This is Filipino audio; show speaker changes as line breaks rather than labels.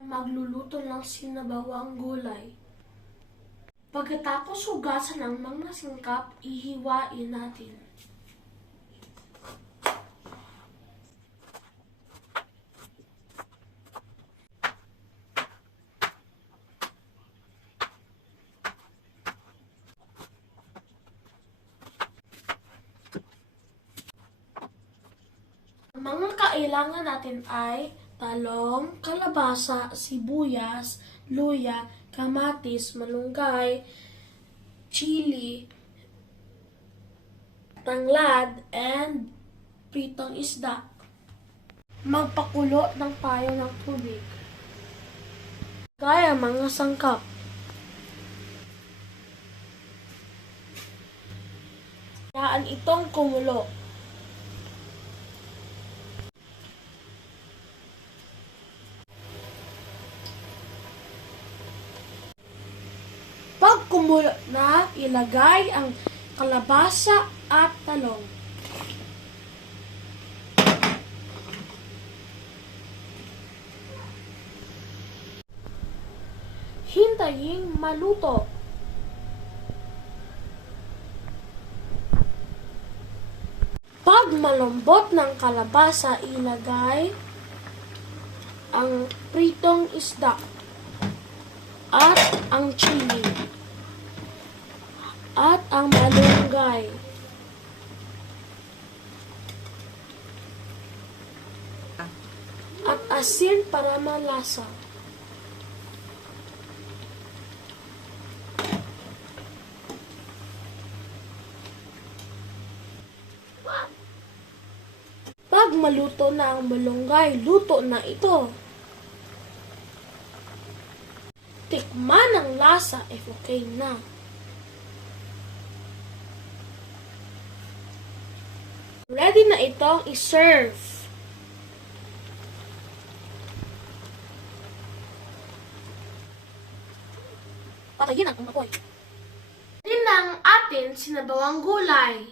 Magluluto ng sinabawang gulay. Pagkatapos hugasan ng mga singkap, ihiwain natin. Ang mga kailangan natin ay talong, kalabasa, sibuyas, luya, kamatis, malunggay, chili, tanglad, and pritong isda. Magpakulo ng payo ng tubig. Gaya mga sangkap. Hayaan itong kumulo. Kumulo na, ilagay ang kalabasa at talong. Hintayin maluto. Pag malambot ng kalabasa, ilagay ang pritong isda at ang chili at ang malunggay. At asin para malasa. Pag maluto na ang malunggay, luto na ito. Tikman ang lasa if okay na. Ready na itong i-serve. Patayin ang apoy. Na ang atin sinabawang gulay.